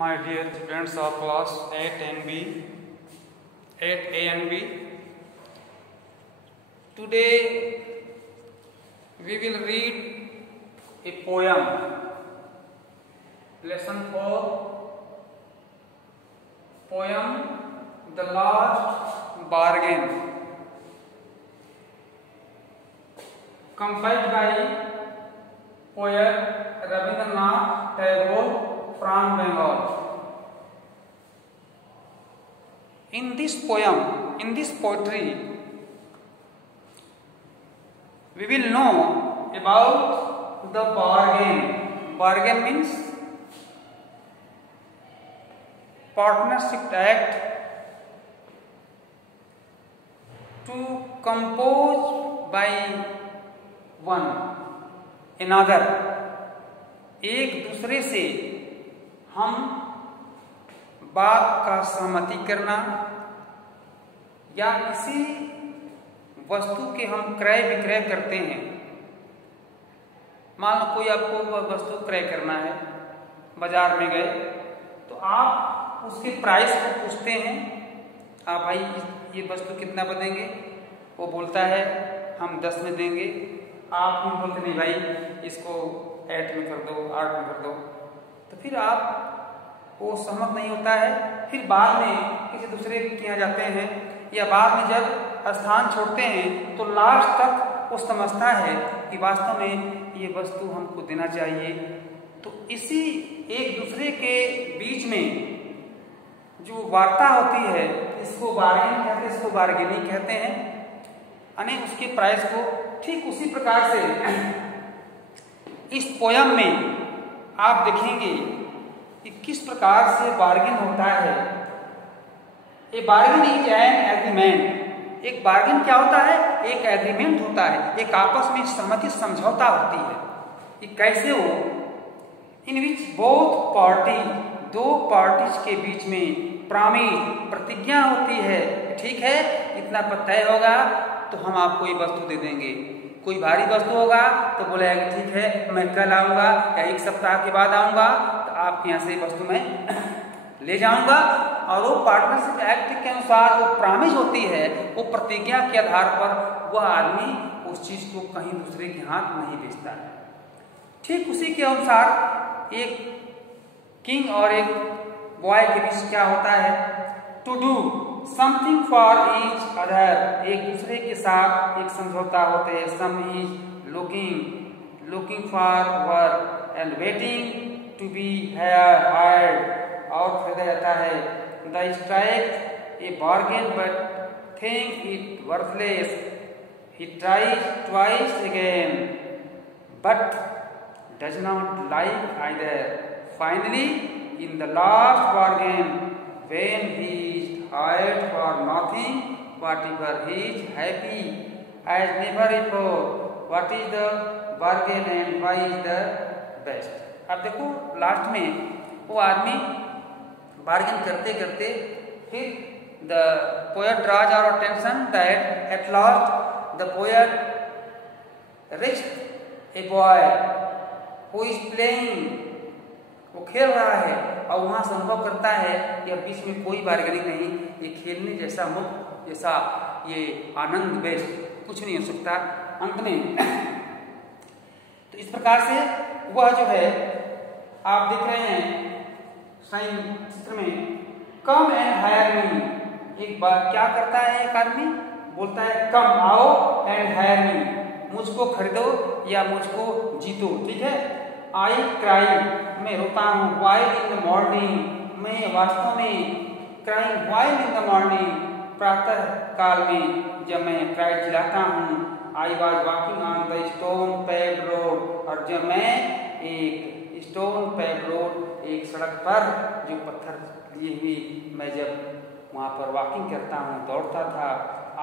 My dear students of class 8 and B, 8A and B, today we will read a poem, lesson 4, poem The Last Bargain, compiled by poet Rabindranath Tagore from Bengal. In this poem, in this poetry, we will know about the bargain. Bargain means partnership act to compose by one another. एक दूसरे से हम बात का सहमति करना या किसी वस्तु के हम क्रय विक्रय करते हैं। मान लो कोई आपको वस्तु क्रय करना है, बाजार में गए तो आप उसके प्राइस को पूछते हैं, आप भाई ये वस्तु कितना में देंगे? वो बोलता है हम 10 में देंगे। आप भी बोलते नहीं भाई इसको 8 में कर दो, 8 में कर दो। तो फिर आप वो सहमत नहीं होता है। फिर बाद में किसी दूसरे के यहाँ जाते हैं या बाद में जब स्थान छोड़ते हैं तो लास्ट तक वो समझता है कि वास्तव में ये वस्तु हमको देना चाहिए। तो इसी एक दूसरे के बीच में जो वार्ता होती है इसको बार्गेनिंग कहते हैं, इसको बार्गेनिंग कहते हैं। यानी उसके प्राइस को ठीक उसी प्रकार से इस पोयम में आप देखेंगे कि किस प्रकार से बार्गेन होता है। ए बार्गेन इज एन एग्रीमेंट। एक बार्गेन क्या होता है? एक एग्रीमेंट होता है, एक आपस में सहमति समझौता होती है। ये कैसे हो? इन विच बोथ पार्टी, दो पार्टीज के बीच में प्रॉमिस, प्रतिज्ञा होती है। ठीक है, इतना पर तय होगा तो हम आपको ये वस्तु दे देंगे। कोई भारी वस्तु होगा तो बोलेगा ठीक है मैं कल आऊंगा या एक सप्ताह के बाद आऊंगा तो आपके यहाँ से वस्तु मैं ले जाऊंगा। और वो पार्टनरशिप एक्ट के अनुसार वो प्रॉमिस होती है, वो प्रतिज्ञा के आधार पर वह आदमी उस चीज को कहीं दूसरे के हाथ नहीं बेचता है। ठीक उसी के अनुसार एक किंग और एक बॉय के बीच क्या होता है? To do something for each other. एक दूसरे के साथ एक समझौता होते हैं। Some is looking for work and waiting to be hired. और फिर रहता है the strike a bargain but think it worthless. He tries twice again but does not like either. Finally in the last bargain when he is hired for nothing, whatever he is happy as never before. What is the bargain and why is the best? अब देखो last में वो आदमी bargain करते करते फिर the poet draws our attention that at last the poet reached a boy who is playing, वो खेल रहा है और वहां से अनुभव करता है कि अब बीच में कोई बार्गेनिंग नहीं, ये खेलने जैसा मुक्त जैसा ये आनंद बेस्ट कुछ नहीं हो सकता अंत में। तो इस प्रकार से वह जो है आप देख रहे हैं साइन चित्र में, कम एंड हायर मी। एक बार क्या करता है एक आदमी? बोलता है कम आओ एंड हायर मी, मुझको खरीदो या मुझको जीतो। ठीक है। आई क्राई, मैं रोता हूँ। वाइल इन द मॉर्निंग, मैं वास्तव में crying while in the morning, प्रातः काल में जब मैं क्राई चिल्लाता हूँ। I was walking on the stone paved road, और जब मैं एक स्टोन पेव्ड रोड, एक सड़क पर जो पत्थर लिए हुई मैं जब वहाँ पर वॉकिंग करता हूँ, दौड़ता था।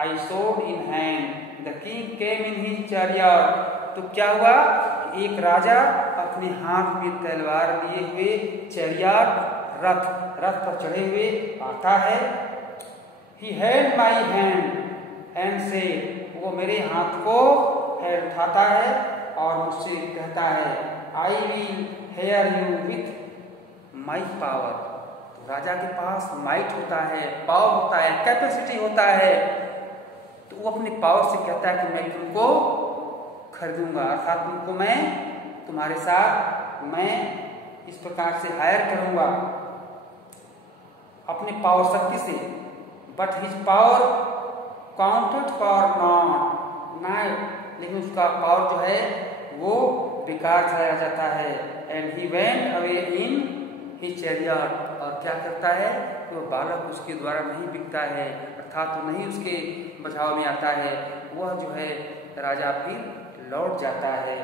आई सोड in hand the king came in his chariot. तो क्या हुआ? एक राजा अपने हाथ में तलवार लिए हुए चैरियट रथ पर चढ़े हुए आता है। He held my hand and said, वो मेरे हाथ को उठाता है और मुझसे कहता है I will hear you with my power. तो राजा के पास माइट होता है, पावर होता है, कैपेसिटी होता है, तो वो अपनी पावर से कहता है कि मैं तुमको खरीदूंगा, अर्थात तुमको मैं तुम्हारे साथ मैं इस प्रकार से हायर करूंगा अपनी पावर शक्ति से। But his power counted for not, लेकिन उसका पावर जो है वो बेकार चलाया जाता है। And he went away in his chariot, और क्या करता है कि वो बालक उसके द्वारा नहीं बिकता है, अर्थात वो नहीं उसके बचाव में आता है, वह जो है राजा फिर लौट जाता है।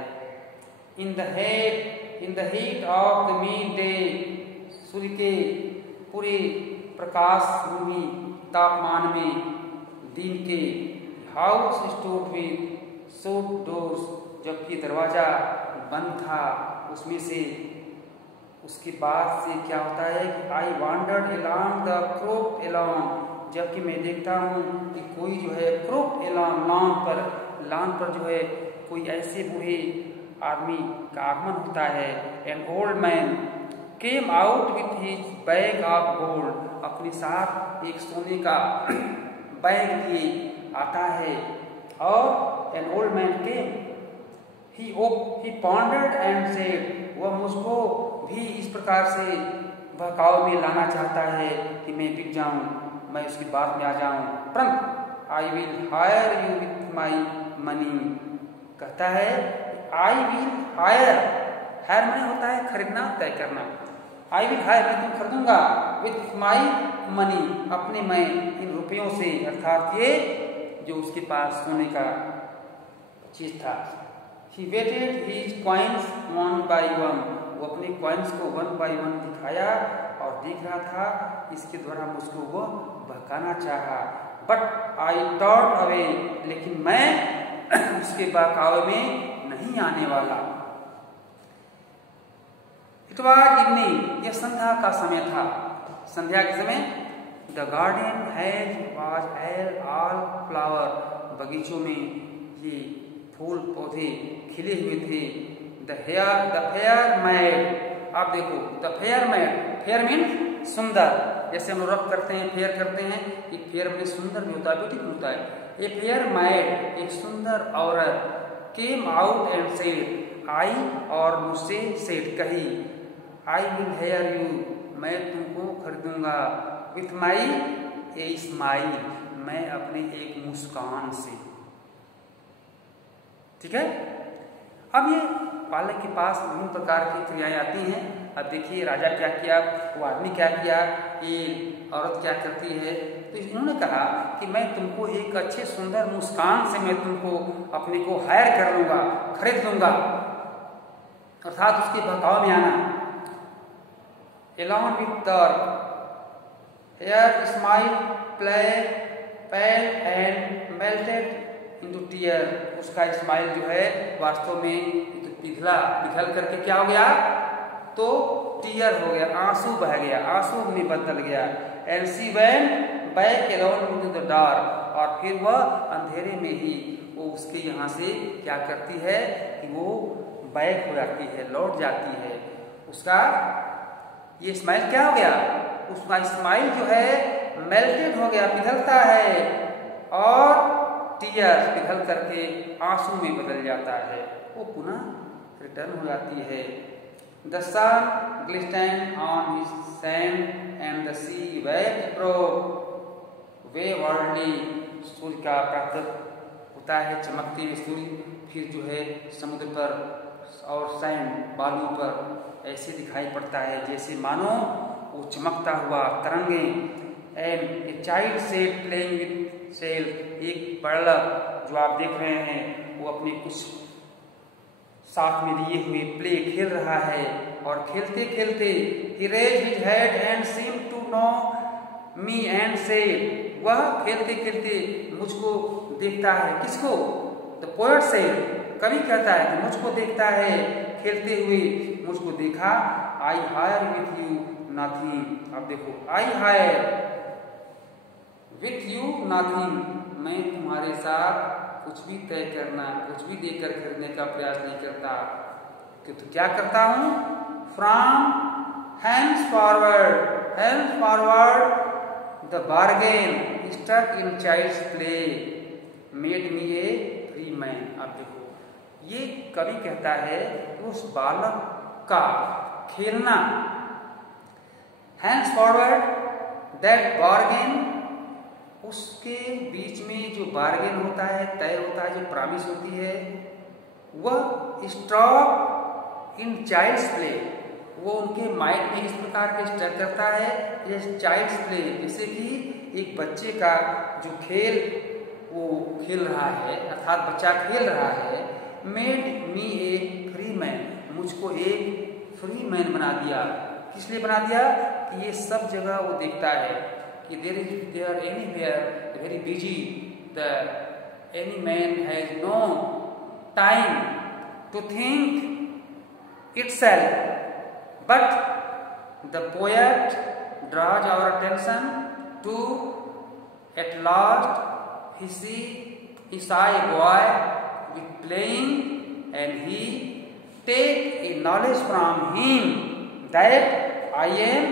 In the heat of the midday, सूर्य के पूरे प्रकाश रूपी तापमान में दिन के, house stood with shut doors, जबकि दरवाजा बंद था उसमें से। उसके बाद से क्या होता है कि I wandered along the crop along, जबकि मैं देखता हूँ कि कोई जो है क्रोप एलॉन्ग लान पर जो है कोई ऐसे बूढ़े आदमी का आगमन होता है। An old man came out with his bag of gold, अपने साथ एक सोने का बैग लिए आता है। और an old man came, he pondered and said, वह मुझको भी इस प्रकार से बहकाव में लाना चाहता है कि मैं बिक जाऊं, मैं उसकी बात में आ जाऊं। परंतु I will hire you with my money, कहता है आई विल हायर, हायर मैंने होता है खरीदना, तय करना। आई विल हायर, मैं तुम खरीदूंगा, विथ माई मनी, अपने मैं इन रुपयों से, अर्थात ये जो उसके पास सोने का चीज था। He weighted his coins one by one, वो अपने कॉइन्स को 1 by 1 दिखाया और दिख रहा था, इसके द्वारा मुझको वो बहकाना चाहा। बट आई टॉर्ड अवे, लेकिन मैं उसके बहकावे में नहीं आने वाला। इट वाज इवनिंग, यह संध्या का समय था, संध्या के समय। The garden has was L all flower, बगीचों में ये फूल पौधे खिले हुए थे। द फेयर मैड, आप देखो the fair mad, fair mean सुंदर, जैसे हम रब करते हैं, फेयर करते हैं, ये फेयर में सुंदर भी होता है, ब्यूटीफुल होता है। ए फेयर मैड, एक सुंदर औरत, केम आउट एंड सेड, आई और मुझसे सेड कही, आई विल हेयर यू, मैं तुमको खरीदूंगा, विथ माई ए स्माइल, मैं अपने एक मुस्कान से। ठीक है। अब ये बालक के पास विभिन्न प्रकार की क्रियाएं आती हैं। अब देखिए राजा क्या किया, वो आदमी क्या किया, ये औरत क्या करती है। तो इन्होंने कहा कि मैं तुमको एक अच्छे सुंदर मुस्कान से मैं तुमको अपने को हायर कर लूंगा, खरीद लूंगा, अर्थात उसके बहकाव में आना। along with the hair smile pale and melted into tear, उसका स्माइल जो है वास्तव में तो पिघल करके क्या हो गया, तो टीयर हो गया, आंसू बह गया, आंसू में बदल गया। And she went back alone into the dark, और फिर वह अंधेरे में ही वो उसके यहाँ से क्या करती है कि वो बैक हो जाती है, लौट जाती है। उसका ये स्माइल क्या हो गया, उसका स्माइल जो है मेल्टेड हो गया, पिघलता है, और टीयर पिघल करके आंसू में बदल जाता है, वो पुनः रिटर्न हो जाती है। The sun glistened on his sand and the sea waves broke waywardly, सूर्य का प्रातः होता है, चमकते हुए सूर्य फिर जो है समुद्र पर और सैंड बालू पर ऐसे दिखाई पड़ता है जैसे मानो वो चमकता हुआ तरंगे। And a child said playing with cell, एक बालक जो आप देख रहे हैं वो अपने कुछ साथ में लिए हुए प्ले खेल रहा है, और खेलते खेलते he raised his head and seemed to know me and said, वह खेलते खेलते मुझको देखता है, किसको, the poet said, कवि कहता है कि मुझको देखता है, खेलते हुए मुझको देखा। I hire with you nothing, अब देखो I hire with you nothing, मैं तुम्हारे साथ कुछ भी तय करना, कुछ भी देकर खरीदने का प्रयास नहीं करता, कि तो क्या करता हूं, from Hands forward, the bargain stuck in child's play made me a free man. आप देखो, ये कवि कहता है उस बालक का खेलना, hands forward, that bargain, उसके बीच में जो बार्गेन होता है, तय होता है, जो प्रॉमिस होती है, वह स्टॉप इन चाइल्ड्स प्ले, वो उनके माइंड में इस प्रकार के स्ट्रक करता है, ये चाइल्ड्स प्ले, जैसे कि एक बच्चे का जो खेल वो खेल रहा है, अर्थात बच्चा खेल रहा है, मेड मी ए फ्री मैन, मुझको एक फ्री मैन बना दिया। किस लिए बना दिया? कि ये सब जगह वो देखता है कि there anywhere very busy, the any man has no time to think itself, but the poet draws our attention to at last he saw a boy with playing and he take a knowledge from him that I am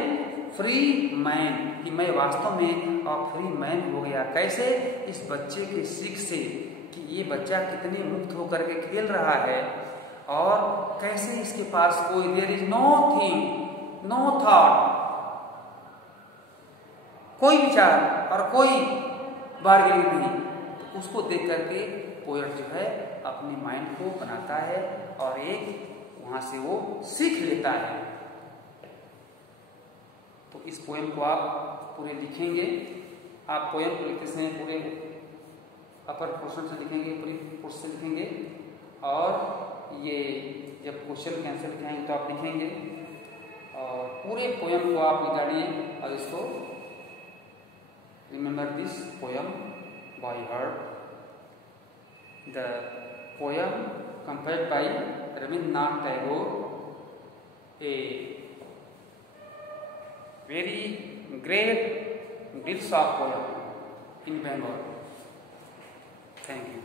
free man, कि मैं वास्तव में अब free man हो गया। कैसे? इस बच्चे के सीख से कि ये बच्चा कितने मुक्त होकर के खेल रहा है और कैसे इसके पास कोई there is no thing, no thought, कोई विचार और कोई बार्गेनिंग नहीं। तो उसको देख करके पोएट जो है अपने माइंड को बनाता है और एक वहां से वो सीख लेता है। तो इस पोएम को आप पूरे लिखेंगे। आप पोएम को लिखते समय पूरे अपर पोर्शन से लिखेंगे, पूरी पोर्शन से लिखेंगे और ये जब क्वेश्चन के आंसर लिखाएंगे तो आप लिखेंगे और पूरे पोएम को आप निकालिए और इसको remember this poem by heart. The poem compared by Rabindranath Tagore, a very great deals of poem in Bengal. Thank you.